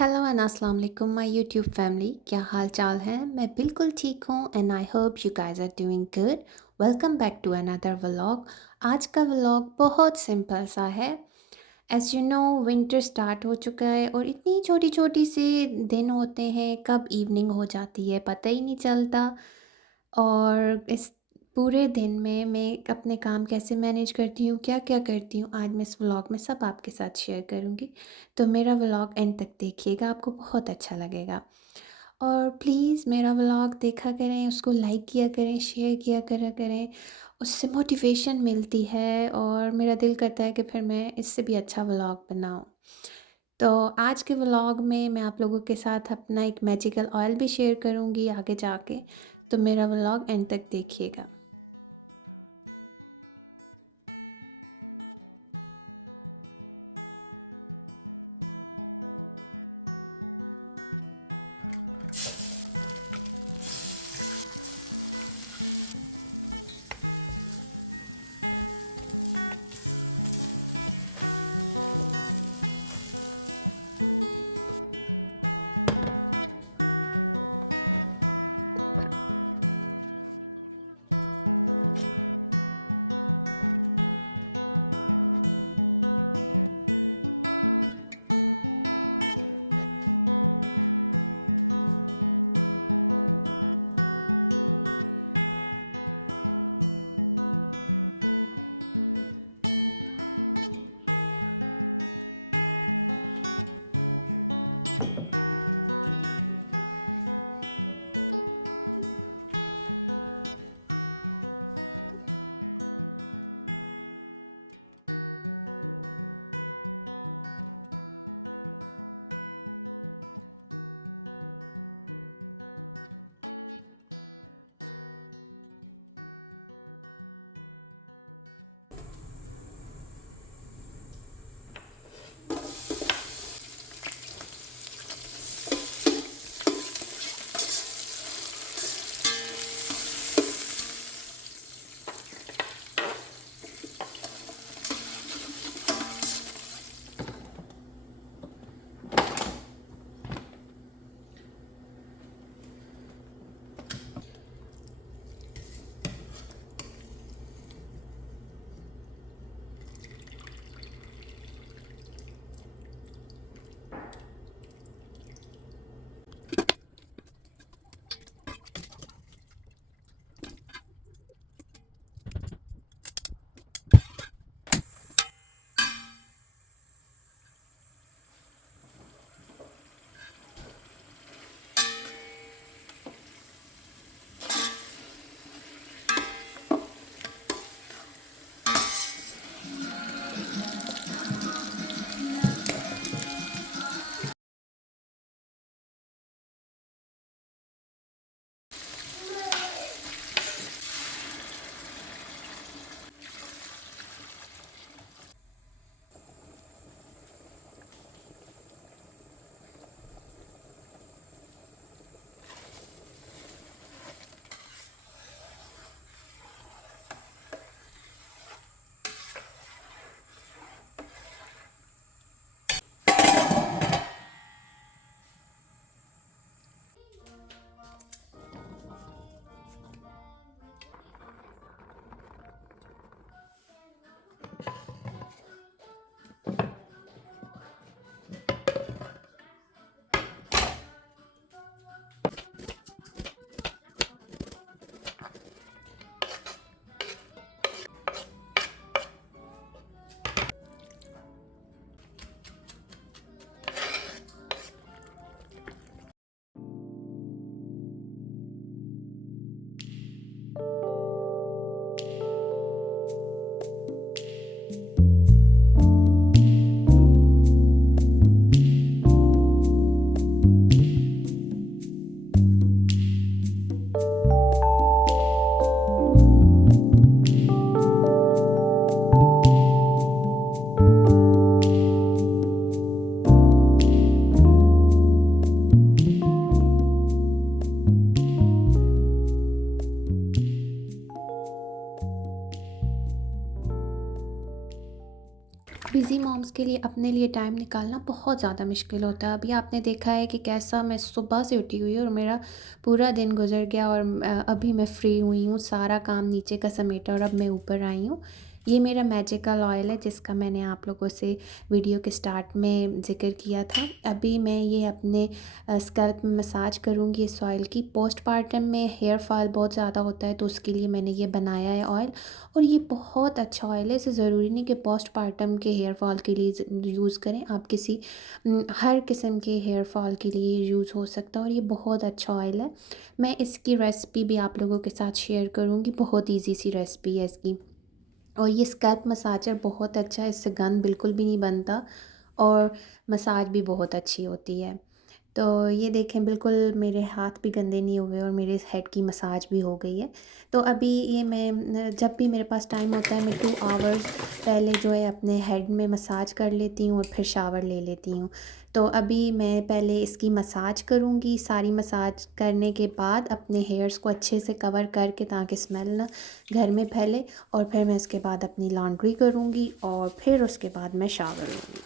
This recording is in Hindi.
हेलो एंड अस्सलाम वालेकुम माय यूट्यूब फैमिली। क्या हाल चाल है? मैं बिल्कुल ठीक हूँ and I hope you guys are doing good. Welcome back to another vlog. आज का व्लॉग बहुत सिंपल सा है। As you know winter start हो चुका है और इतनी छोटी छोटी से दिन होते हैं, कब इवनिंग हो जाती है पता ही नहीं चलता। और इस पूरे दिन में मैं अपने काम कैसे मैनेज करती हूँ, क्या-क्या करती हूँ, आज मैं इस व्लॉग में सब आपके साथ शेयर करूँगी। तो मेरा व्लॉग एंड तक देखिएगा, आपको बहुत अच्छा लगेगा। और प्लीज़ मेरा व्लॉग देखा करें, उसको लाइक किया करें, शेयर किया करा करें। उससे मोटिवेशन मिलती है और मेरा दिल करता है कि फिर मैं इससे भी अच्छा व्लॉग बनाऊँ। तो आज के व्लॉग में मैं आप लोगों के साथ अपना एक मैजिकल ऑयल भी शेयर करूँगी आगे जाके। तो मेरा व्लॉग एंड तक देखिएगा। के लिए अपने लिए टाइम निकालना बहुत ज़्यादा मुश्किल होता है। अभी आपने देखा है कि कैसा मैं सुबह से उठी हुई हूँ और मेरा पूरा दिन गुज़र गया और अभी मैं फ्री हुई हूँ, सारा काम नीचे का समेटा और अब मैं ऊपर आई हूँ। ये मेरा मैजिकल ऑयल है जिसका मैंने आप लोगों से वीडियो के स्टार्ट में ज़िक्र किया था। अभी मैं ये अपने स्कैल्प में मसाज करूँगी इस ऑयल की। पोस्टपार्टम में हेयर फॉल बहुत ज़्यादा होता है तो उसके लिए मैंने ये बनाया है ऑयल, और ये बहुत अच्छा ऑयल है। इसे ज़रूरी नहीं कि पोस्टपार्टम के हेयर फॉल के लिए यूज़ करें, आप किसी हर किस्म के हेयर फॉल के लिए यूज़ हो सकता है और ये बहुत अच्छा ऑयल है। मैं इसकी रेसिपी भी आप लोगों के साथ शेयर करूँगी, बहुत ईजी सी रेसिपी है इसकी। और ये स्कैल्प मसाजर बहुत अच्छा है, इससे गंद बिल्कुल भी नहीं बनता और मसाज भी बहुत अच्छी होती है। तो ये देखें, बिल्कुल मेरे हाथ भी गंदे नहीं हुए और मेरे हेड की मसाज भी हो गई है। तो अभी ये मैं जब भी मेरे पास टाइम होता है मैं 2 आवर्स पहले जो है अपने हेड में मसाज कर लेती हूँ और फिर शावर ले लेती हूँ। तो अभी मैं पहले इसकी मसाज करूँगी, सारी मसाज करने के बाद अपने हेयर्स को अच्छे से कवर करके ताकि स्मेल ना घर में फैले, और फिर मैं इसके बाद अपनी लॉन्ड्री करूँगी और फिर उसके बाद मैं शावर लूँगी।